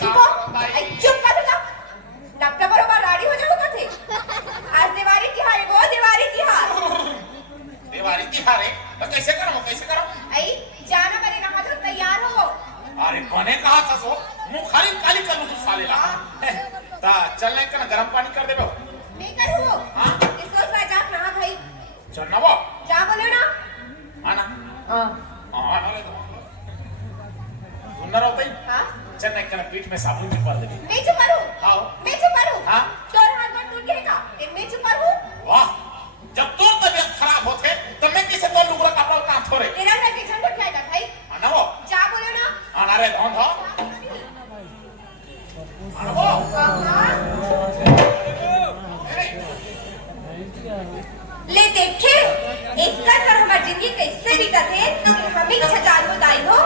Chico चुप कर तुला नापटा बरोबर राडी हो जाऊ कथे आज दिवाळी तिहार है वो दिवाळी तिहार है तो कैसे करो आई जाना मेरे नहा तो तैयार हो अरे कोने कहा था सो मुंह खाली खाली कर लूं तू साले ला ता चलने का गरम पानी कर दे बो मैं करूं हां इसको राजा नहा भाई चल ना वो जा बोले ना आना हां हां अरे तो सुंदर होता ही हां चलने का पीठ में साबुन चिपका दे मैं छुपाऊं हां मैं छुपाऊं हां तोर हाथ में टूट गएगा फिर मैं छुपाऊं वाह जब तोर तबीयत खराब होते तो मैं किसे तो लुगड़ा कपड़ा का थोड़े तेरा ना किचन को क्या भाई आना वो जा बोले ना आना रे धोन धो आना वो ले देखे इसका कर हमारी जिंदगी कैसे बीता थे हमें छजान को दाई हो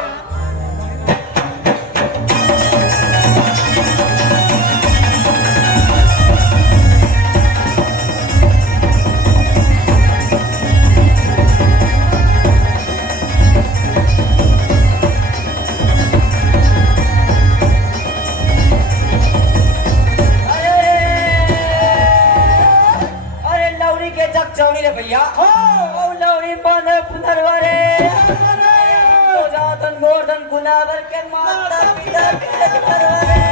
चौड़ी रे भैया हो लौड़ी बांधे पुनरवारे तो जातन गोर्धन गुनावर के माता पिता के पुनरवारे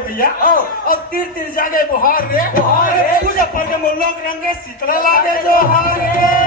भैया अब तीर जागे बुहार रे तुझे पर के लोग रंगे शीतला लागे जो हार रे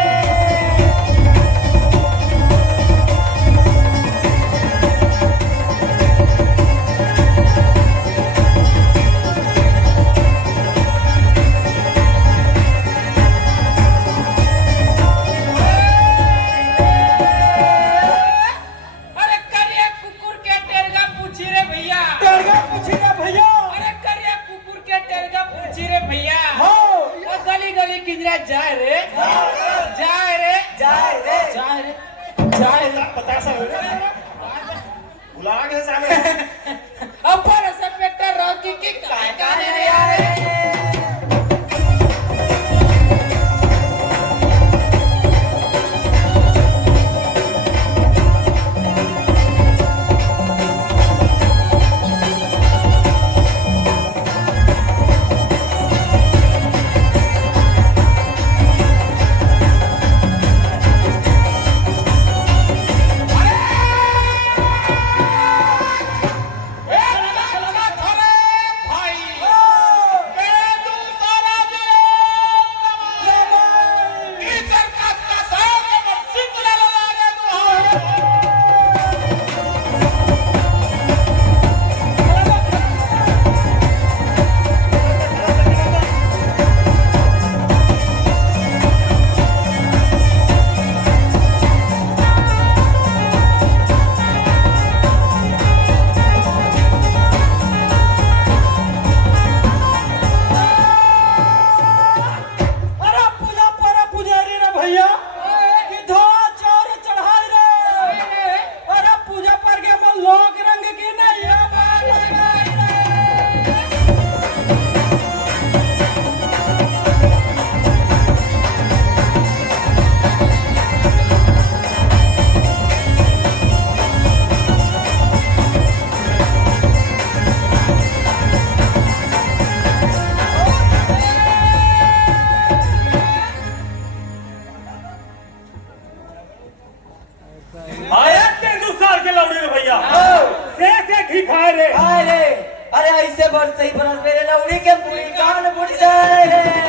अरे ऐसे बरस सही बरस मेरे लौड़ी के पूरी कान बुझ जाए रे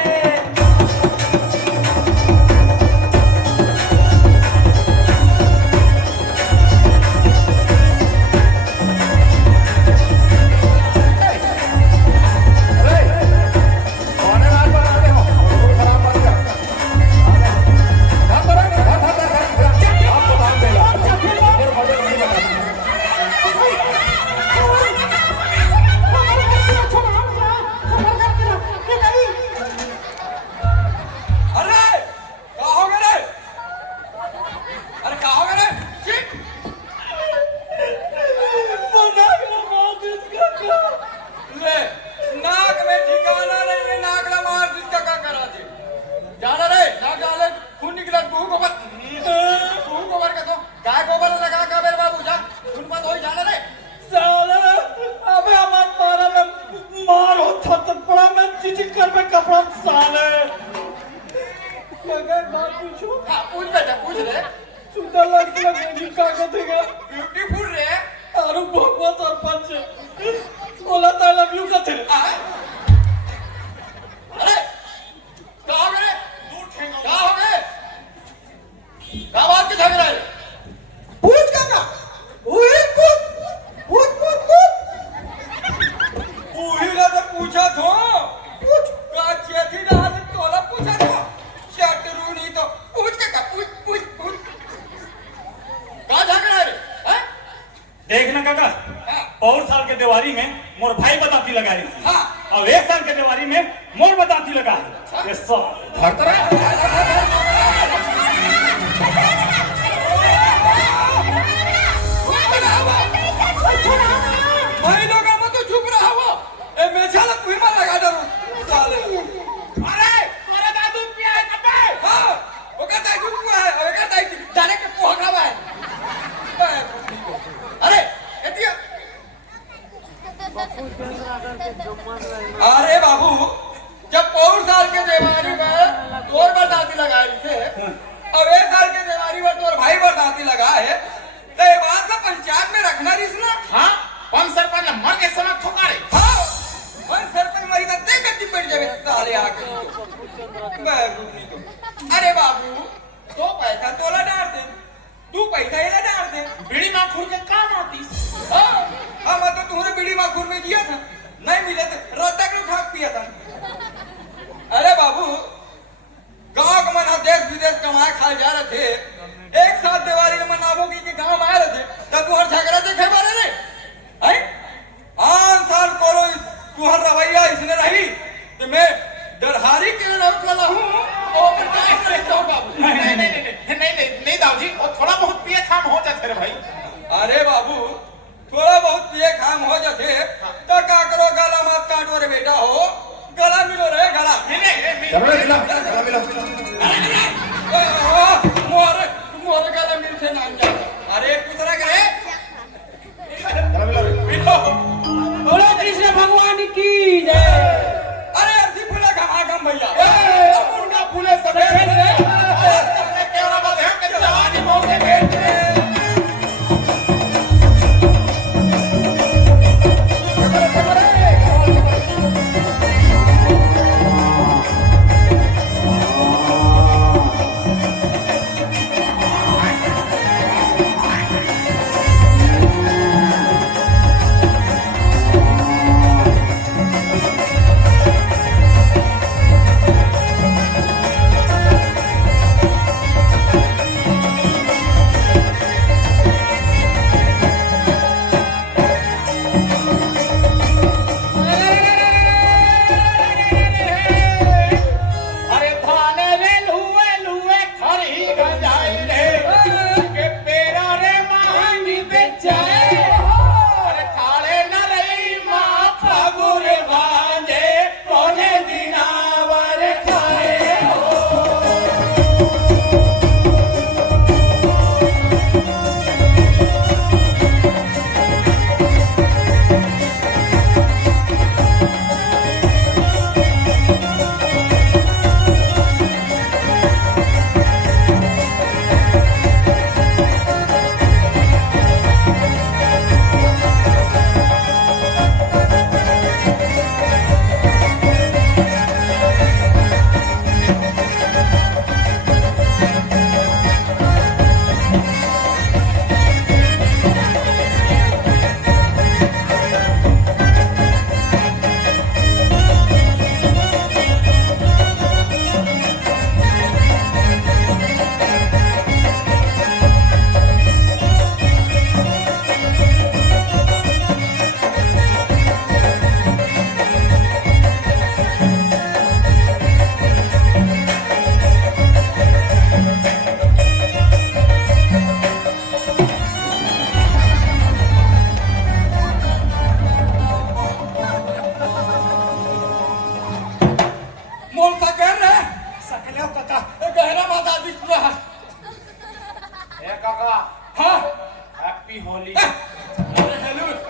कर में कपड़ा साले अगर बात पूछो हाँ पूछ बेटा पूछ रे सुंदर लड़की लगेगी का कहेगा ब्यूटीफुल रे आरु भगवा सरपंच बोला था लव यू का थे अरे क्या हो गए दूर ठेंगा क्या हो गए क्या बात की झगड़ा है पूछ काका ओए पूछ वही ना तो पूछा तो पूछ का चेती ना हाथ तोला पूछा तो शर्ट रू नहीं तो पूछ के का पूछ क्या झगड़ा है रे हैं देखना काका और साल के दिवाली में मोर भाई बताती लगा रही थी हाँ और एक साल के दिवाली में मोर बताती लगा है ये सब भरतरा भाई लोग मत तो चुप रहा हो ए मेछाला कोई मार लगा डरो साले अरे तोरे दादू पिया है कबे हां वो कहता है चुप है और कहता है जाने के पोहा खावा है अरे एतिया अरे बाबू जब पौर साल के दिवाली में तोर बरसाती लगा रही थे अब एक साल के दिवाली में तोर भाई बरसाती लगा है तो ये बात का पंचायत में रखना रही ना हाँ कौन सरपंच मर के समय ठोकारे हाँ मन सरपंच मरी का देख के बैठ जावे साले आके मैं नहीं तो अरे बाबू तो पैसा तोला डाल दे तू पैसा ही डाल दे बीड़ी में खुर के काम आती हाँ हाँ मैं तो तुम्हारे बीड़ी माखूर में दिया था नहीं मिले तो रद्दा के उठा पिया था अरे बाबू गाँव का मना देश विदेश कमाए खाए जा रहे थे एक साथ दिवाली में मनाबो की गाँव में आए रहे थे तब तुम्हारे झगड़ा देखे बारे रे हैं आन साल करो तुम्हारा रवैया इसने रही तो मैं डरहारी के रख लगा हूँ और नहीं दाऊजी और थोड़ा बहुत पिए काम हो जाते रे भाई अरे बाबू थोड़ा बहुत ये काम हो जाते तो क्या करो गला मत काटो रे बेटा हो गला मिलो रे गला मोरे मोरे गला मिल से नाम जा अरे दूसरा का है बोलो कृष्ण भगवान की जय अरे अर्जी फूले घमा गम भैया उनका फूले सफेद रे केवड़ा बात है कि जवानी मौके भेज रे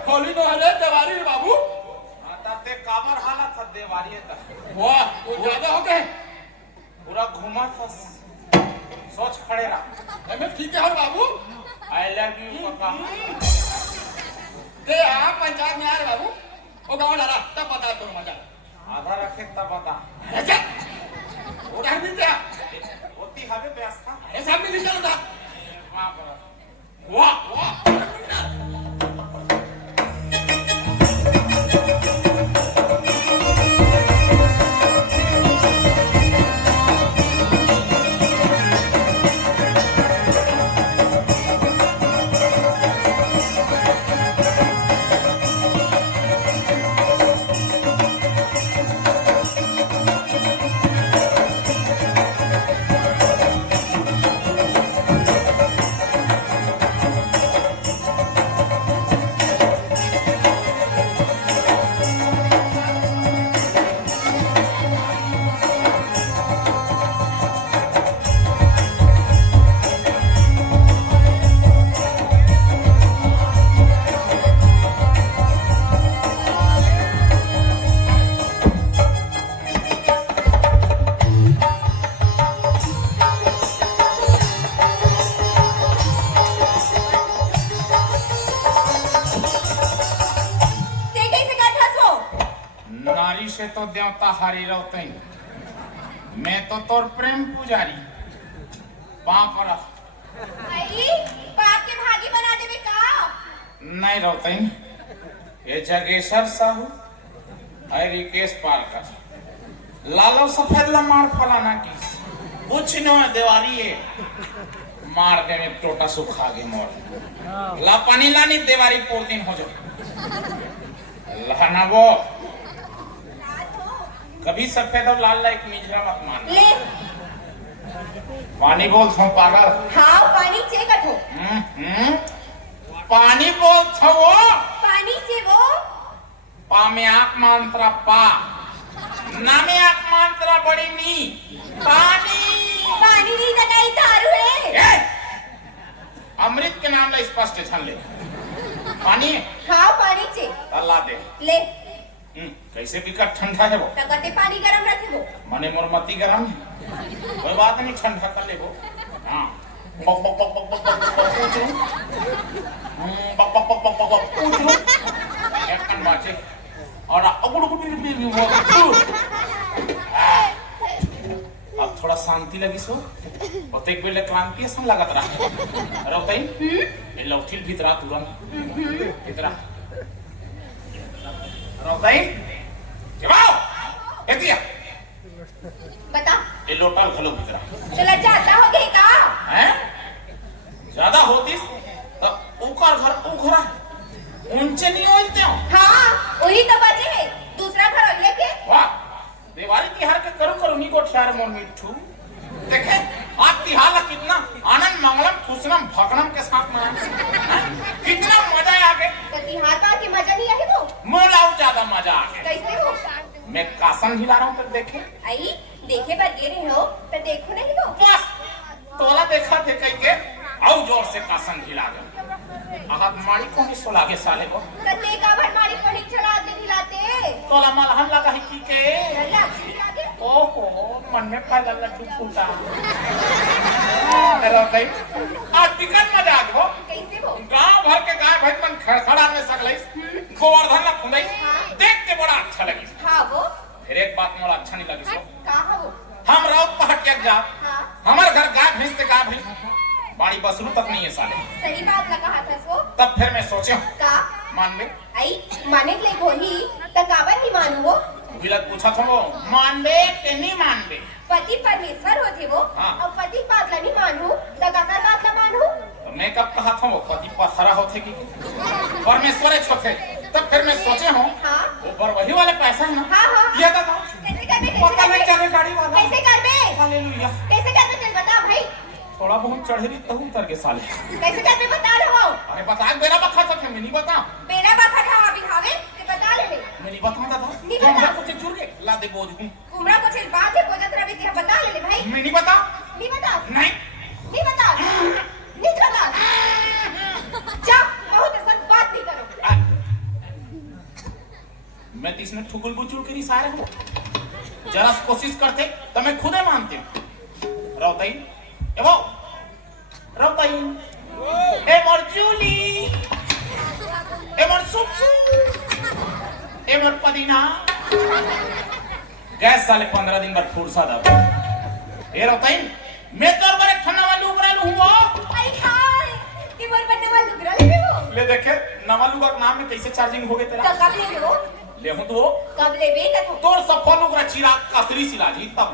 होली नो हरे दिवाली बाबू ते काबर हालत था देवारी था वाह वो ज्यादा हो गए पूरा घुमा था सोच खड़े रहा हमें ठीक है और बाबू आई लव यू काका ते आप पंचायत में आ रहे बाबू वो गाँव डाला तब बता दो मजा आधा रखे तब बता अच्छा वो डाल भी क्या होती हवे व्यवस्था ऐसा भी नहीं चलता वहां पर वाह वाह नारी से तो देवता हारी रहते मैं तो तोर प्रेम पुजारी पाप रख भाई बाप के भागी बना देवे का नहीं रहते ये जगेश्वर साहू है रिकेश पालकर लालो सफेद लमार फलाना की कुछ न है देवारी है मार दे में टोटा सुखा गे मोर ला पानी लानी देवारी पूर दिन हो जाए लहना वो कभी सफेद और लाल लाइक मिजरा मत मान ले पानी बोल थो पागल हाँ पानी चेकट हो पानी बोल थो वो पानी से वो पा में आक मांत्रा पा ना में आक मांत्रा बड़ी नी पानी पानी नहीं लगाई दारू है ए! अमृत के नाम ला स्पष्ट छन ले पानी हाँ पानी से अल्लाह दे ले कैसे बिकट ठंडा है वो टकटे पानी गरम रखे वो मने मोरमती गरम है कोई बात नहीं ठंडा कर ले वो हाँ बक बक बक बक बक बक बक पूछ लूं बक बक बक बक बक बक पूछ लूं एक कन बाचे और अगुड़ गुड़ भी वो अब थोड़ा शांति लगी सो प्रत्येक बेले क्रांति ऐसा लगत रहा रोतई ये लौठिल भीतरा तुरंत भीतरा रोतई जवाओ एतिया बता ये लोटा घलो भीतरा चला जाता हो गई का हैं ज्यादा होती तो ऊकर घर उखरा ऊंचे नहीं होते हो हाँ वही तो बचे है दूसरा घर अगले के वाह दिवाली तिहार के करू करू नी को ठहर मोर मिठू देखे आज तिहार कितना आनंद मंगलम खुशनम भगनम के साथ मना कितना मजा आ गया कति हाथ की मजा नहीं आई वो मोलाऊ ज्यादा मजा आ गया कैसे हो मैं कासन हिला रहा हूँ तो देखे आई देखे पर गिरे हो तो देखो नहीं तो बस तोला देखा थे कहीं के और जोर से कासन हिला गया आहात मारी को नहीं सोला के साले को कते का भर मारी को नहीं चला दे दिलाते तोला मलहम लगा ही की के लल्ला छिला दे ओहो मन में फैला लड्डू फूटा हेलो भाई आज टिकट मजा आ गयो कैसे हो गांव भर के गाय भैंस मन खड़खड़ा में सकले गोवर्धन ला खुंदई देख के बड़ा अच्छा लगी हाँ वो फिर एक बात मोला अच्छा नहीं लगी सो कहा वो हम राउत पहाटिया जा हाँ हमारे घर गाय भैंस के गाय भैंस बाड़ी बसरू तक नहीं है साले सही बात लगा हाथ सो तब फिर मैं सोचे का मान ले आई माने ले गोही तकावर ही मानो वो विलक पूछा था वो मान ले कि नहीं मान ले पति परमेश्वर होते वो हाँ। और पति पागला नहीं मानू तकाकर बात न मानू तो मैं कब कहा था वो पति पथरा होते कि परमेश्वर छोटे तब फिर मैं सोचे हूँ हाँ ऊपर वही वाले पैसा है ना हाँ हाँ ये दादा कैसे कर बे पता नहीं चले गाड़ी वाला कैसे कर बे हालेलुया कैसे कर बे चल बता भाई थोड़ा बहुत चढ़े भी तहु उतर के साले कैसे कर बे बता रहे हो अरे बता मेरा बखा था मैं नहीं बता बेरा बाखा था अभी हावे ते बता ले मैं नहीं बताऊं दादा नहीं बता। कुछ चुर के ला दे बोझ हूं कुमरा कुछ इस बात है कोजत रवि तेरा बता ले भाई मैं नहीं बता नहीं बता नहीं नहीं बता नहीं बता जा बहुत ऐसा बात नहीं करो मैं तो इसने ठुकुल बुचुल के रिसाए हूँ जरा कोशिश करते तो मैं खुद ही मानते हूँ रौतई एवो रौतई ए मोर जूली ए मोर सुपसु ए मोर पदीना गैस साले 15 दिन बाद फुर्सत आ ए रौतई मैं तो बड़े ठन्ना वाली उबरल हुआ आई हाय कि मोर बनने वाला लुगरा ले हो ले देखे नवा लुगा के नाम में कैसे चार्जिंग हो गए तेरा तो कब ले हो ले हूं तो कब ले बे का तोर सफल लुगरा चिराग कातरी सिलाजी तब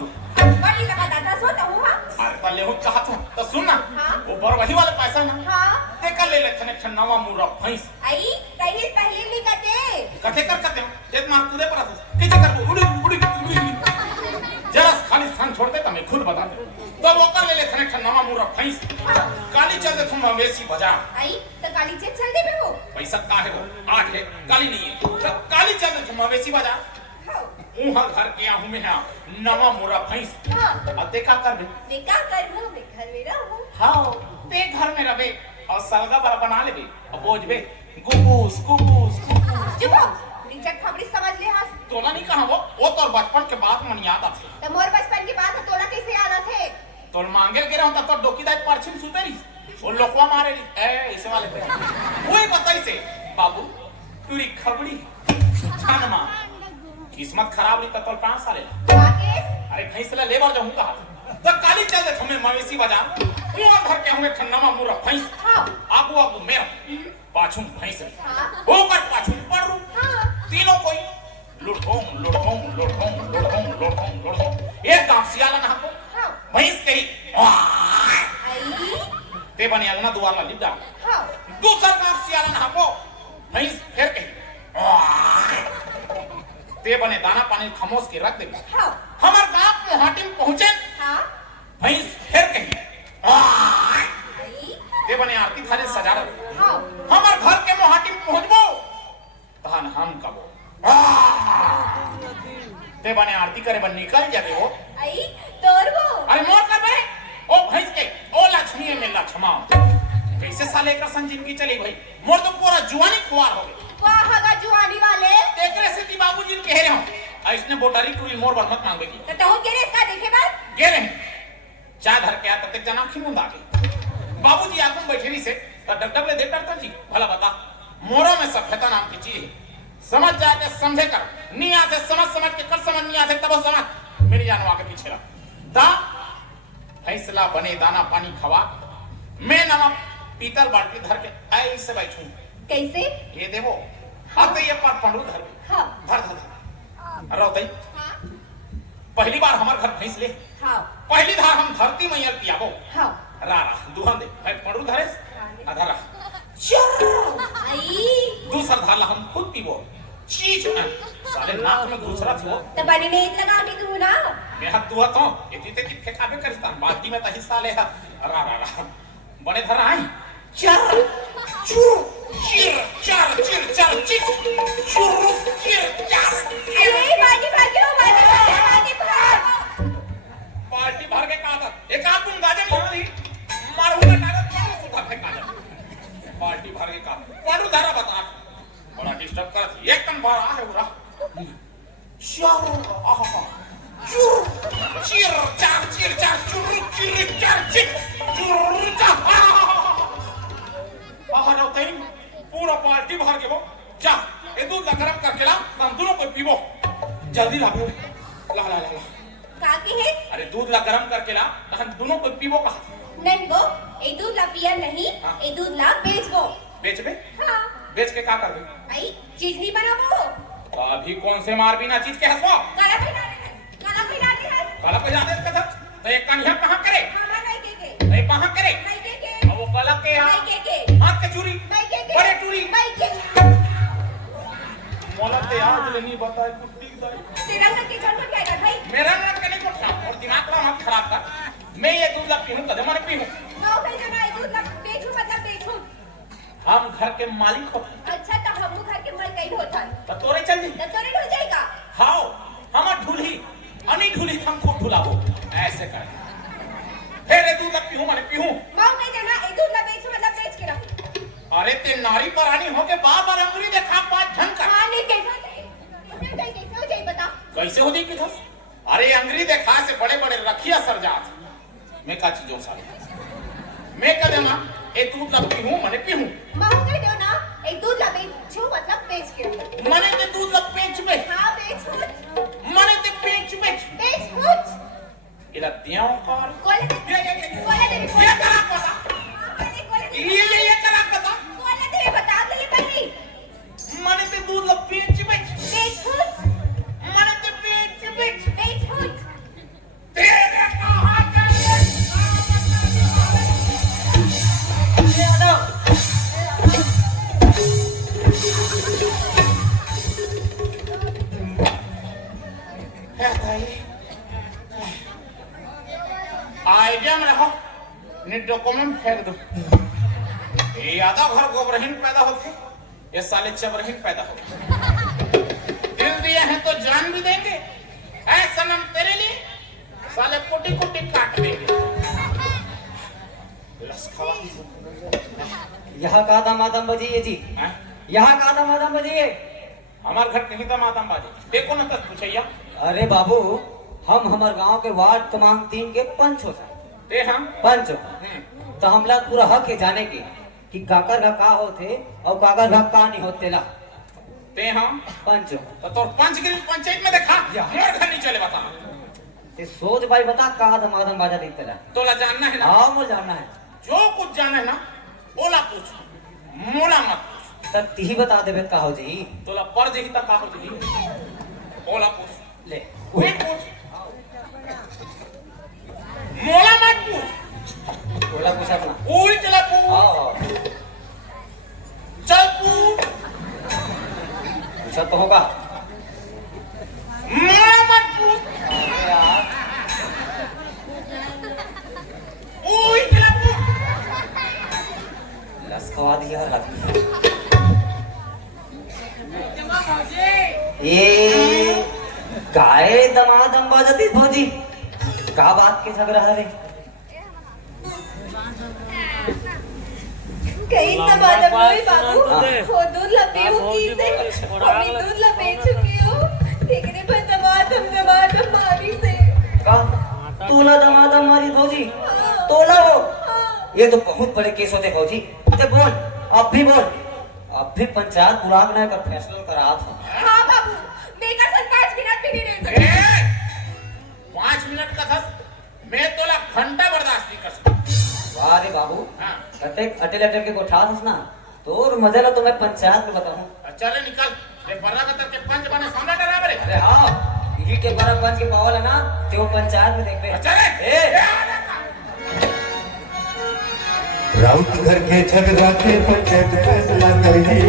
बड़ी लगा दादा सो तो हुआ अरे पर ले हूं चाहत हूं तो सुन ना हाँ? वो बर वही वाला पैसा ना हां देखा ले ले थने ठन्नावा मुरा भैंस आई कहीं पहले नहीं कते कथे कर कते एक मार कूदे पर कैसे कर उड़ी उड़ी जरा खाली स्थान छोड़ दे तो मैं खुद बता दे तो वो कर ले ले थने ठन्नावा मुरा भैंस काली चल दे तुम मवेशी बाजार आई तो काली चेक चल दे बे वो पैसा का है वो 8 है काली नहीं है तो काली चल दे तुम मवेशी बाजार हां उहा घर के आहू में है नवा मुरा भैंस हां अब देखा कर बे बेका कर लो बे घर में रहो हाँ ते घर में रहे और सलगा बड़ा बना ले अब बोझ बे गुबूस गुबूस चुप हो रिजेक्ट खबरी समझ ले हंस तोला नहीं कहा वो तो बचपन के बाद मन याद आथे तो मोर बचपन की बात है तोला कैसे याद आथे तोल मांगे गिरा हूं तो डोकीदार परछिन सुतेरी वो लोकवा मारे ए ऐसे वाले पे वही बताई से बाबू तुरी खबड़ी छानमा किस्मत खराब नहीं तो 5 साल राकेश अरे भैंसला लेबर जाऊं कहा तो काली चल दे हमें मवेशी बाजार वो घर के हमें ठन्नामा मुरा भैंस हां आगू आगू मेरा पाछू भैंस हां वो कर पाछू पड़ू हां तीनों कोई लुढ़ों लुढ़ों लुढ़ों लुढ़ों लुढ़ों लुढ़ों एक गांव सियाला ना हमको हां भैंस कही आई ते बने अंगना दुआर ला लिप जा हां दूसरा गांव सियाला ना हमको भैंस फिर कही ते बने दाना पानी खमोश के रख दे हां हमार गांव मोहाटी में पहुंचे हां भैंस फिर कही आई ते बने आरती थाली सजा रहे हां हमार घर के मोहाटी में पहुंचबो तहन हम कबो ते बने आरती करे बन निकल जाबे हो आई तोर वो अरे मोर कर बे ओ भैंस के ओ लक्ष्मी में लक्ष्मा कैसे साले का सन जिंदगी चली भाई मोर तो पूरा जुआनी खुआर हो गई वाह हगा जुआनी वाले एकरे से ती बाबूजी ने कह रहे हो इसने बोटारी टूरी मोर बर मत मांगेगी तो तहो केरे इसका देखे बात गे रहे चाय धर के आ तब तक जना खिमुंद आ गई बाबूजी आगुम बैठे रही से तो डबडब ले दे करता जी भला बता मोरों में सभ्यता नाम की चीज है समझ जाके समझे कर नहीं आते समझ के कर समझ नहीं आते तब समझ मेरी जान आगे पीछे रहा दा फैसला बने दाना पानी खवा मैं नवा पीतल बाल्टी धर के ऐसे बैठूं कैसे ये देखो आते ये पर पंडू धर हां धर धर रौतई हां पहली बार हमार घर भैंस ले हां पहली धार हम धरती मैया पियाबो हां रारा दुहन दे भाई पंडू धरे अधरा आई दूसरा धार हम खुद पीबो चीज है साले नाक में घुसरा थो तो बनी ने इत लगा के तू ना मैं हाथ दुआ तो इतनी ते किथे खाबे करता बाकी में त हिस्सा ले रा बड़े धर आई चर चू चिर चर चिर चर चिर चुर चिर चर अरे बाजी बाजी पार्टी भर के कागज एक आध तुम गाजे नहीं होली मारू ना कागज मारू सुधा फेंक कागज पार्टी भर के कागज मारू धारा बता बड़ा डिस्टर्ब कर एक कन बार आ है पूरा चर आहा चुर चिर चर चुर चिर चर चिर चुर चर आहा जाओ तई पूरा पार्टी भर के वो जा ए दूध ला गरम करके ला हम दोनों को पीबो जल्दी ला ला ला ला काके है अरे दूध ला गरम करके ला हम दोनों को पीबो कहा नहीं वो ए दूध ला पिया नहीं ए दूध ला बेचबो बेच बे हां बेच के का कर बे आई चीज नहीं बनाबो अभी कौन से मार बिना चीज के हसवा काला पिला दे है काला पे जाने कथा तो एक कन्या कहां करे हां नहीं के नहीं कहां करे नहीं के अब वो काला के नहीं के हाथ के चूरी नहीं के बड़े चूरी नहीं के मोला ते आज ले नहीं बताए कुत्ती दाई तेरा का के जन्म क्या है भाई मेरा नाम करने को था और दिमाग का मत खराब कर मैं ये दूध ला पीऊं कदम माने पीऊं नो भाई जना ए दूध ला बेचू मतलब बेचू हम घर के मालिक हो अच्छा तो हम घर के माल कहीं होता तो तोरे चल जी तो तोरे हो जाएगा हाओ हम ढूली अनी ढूली हम खूब ढुलाबो ऐसे कर फिर ये दूध ला पीऊं माने पीऊं मां नहीं जना ए दूध ला बेचू मतलब बेच के रखो अरे ते नारी परानी हो के बार बार अंगुली देखा बात ढंग कर हां नहीं कैसा कैसे हो दी कि था अरे अंग्री देखा से बड़े बड़े रखिया सरजात मैं का चीजों साले मैं कदे मां ए दूध ला पी हूं मने पी हूं महंगा दो ना एक दूध ला बेचो मतलब बेच के मने ते दूध ला बेच में हाँ बेच कुछ मने ते बेच बेच कुछ इला दियाओ कार कोले दे ये करा पता ये करा पता कोले दे बता दे पहले मने ते दूध ला बेच बेच कुछ मने ते बेच बेच कुछ तेरे कहां गए आइडिया में रखो ने डॉक्यूमेंट फेंक दो ये आधा घर गोबरहीन पैदा होते ये साले चबरहीन पैदा होते दिल दिए हैं तो जान भी देंगे ऐ सनम तेरे लिए साले कोटी कोटी काट देंगे लस्खवा यहाँ का दामादम बजिए जी हैं यहाँ का दामादम बजिए हमार घर कहीं तो मातम बाजी देखो ना तक पूछैया अरे बाबू हम हमार गांव के वार्ड क्रमांक 3 के पंच होता ते हम पंच तो हमला पूरा हक है जाने की कि काकर का होते और काकर का नहीं होते ला ते हम पंच तो तोर पंचगिरी पंचायत में देखा मोर घर नहीं चले बता ते सोच भाई बता का दामादम बाजा दिखते ला तोला जानना है ना हाँ मुझे जानना है जो कुछ जाने है ना ओला पूछ मोला मत पूछ तब ती बता देवे का हो जी तोला पर जही तक का हो जी ओला पूछ ले वही पूछ मोला मत पूछ बोला कुछ अपना कोई चला पूछ हाँ चल पूछ पूछा तो होगा मोला मत पूछ यार कोई चला पूछ लस खवा दिया ये गाय दमादम बाजती भौजी का बात के झगड़ा है रे कहीं दमादम कोई बाबू वो दूध ला पीऊ की से हम दूध ला बेच चुकी हूँ देखने पर दमादम मारी से का तोला दमादम मारी भौजी तोला हो ये तो बहुत बड़े केस होते भौजी ते बोल अब भी बोल अब भी पंचायत बुला के कर फैसला करा था हाँ बाबू मेरा सन 5 मिनट भी नहीं रह ए 5 मिनट का था मैं तोला घंटा बर्दाश्त नहीं कर सकता वाह रे बाबू हाँ कते अटेल अटेल के कोठा था ना तोर मजे ला तो मैं पंचायत में बताऊं चले निकल ये बर्रा के तरह के पंच बने सामने डरा बरे अरे हाँ यही के बड़ा पंच के पावल है ना ते वो पंचायत में देख ले चले ए राउत घर के झगड़ा के पंचायत फैसला करिए